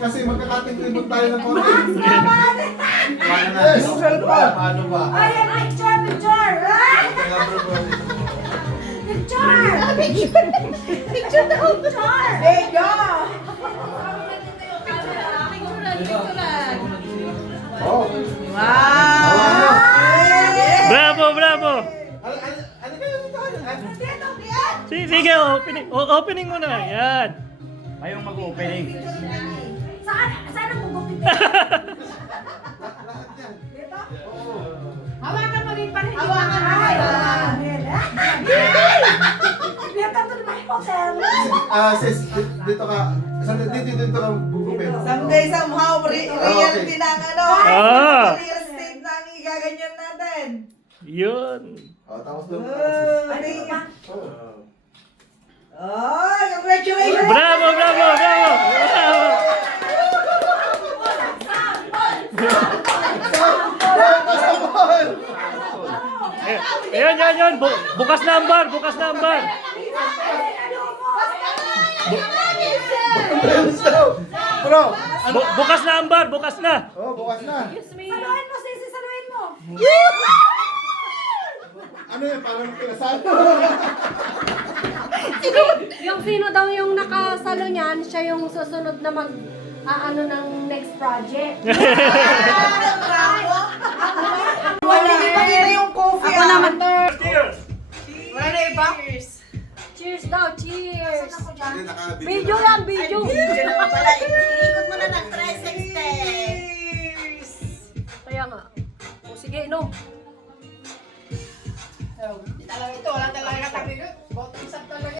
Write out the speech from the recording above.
kasi magkakating libot tayo ng konti. Naman! Paano na? Yes. Paano ba? Ayan, picture, picture! Ah! Picture! Picture daw! Picture! Video! Oh. Wow! Bravo, bravo! Ano, ano, ano kayo diyan! Sige, opening, o- opening mo na. Yan. Mayong mag-opening. Saan? Saan ang gugupit? Lahat yan. Dito? Oo. Hawakan mo rin pa rin. Hawakan mo. Ay, Dito to my hotel. Ah, sis, di- dito ka. Saan dito dito ka gugupin? Someday, somehow, re- reality okay. ng ano. Ah. Real estate na ang igaganyan natin. Yun. Oh, tapos doon. Oh, Ano tingin. ba? Oh. Oh, congratulations! Bravo, bravo, bravo! Bravo! Eh, Ayan, yan, yan. Bu- bukas na ang bar, bukas na ang bar. Bro, Bu- bukas na ang bar, bukas na. oh, bukas na. Saluhin mo, sisi, saluhin mo. Ano yan? Parang pinasalo. Yung sino daw yung nakasalo niyan, siya yung susunod na mag aano ng next project. Wala na pa nila yung coffee. Ako naman. Cheers! Wala na iba? Cheers daw, cheers! Hindi, nakabidyo Video yan, video! Video pala. Iikot mo na ng 360. Kaya nga. O sige, inom.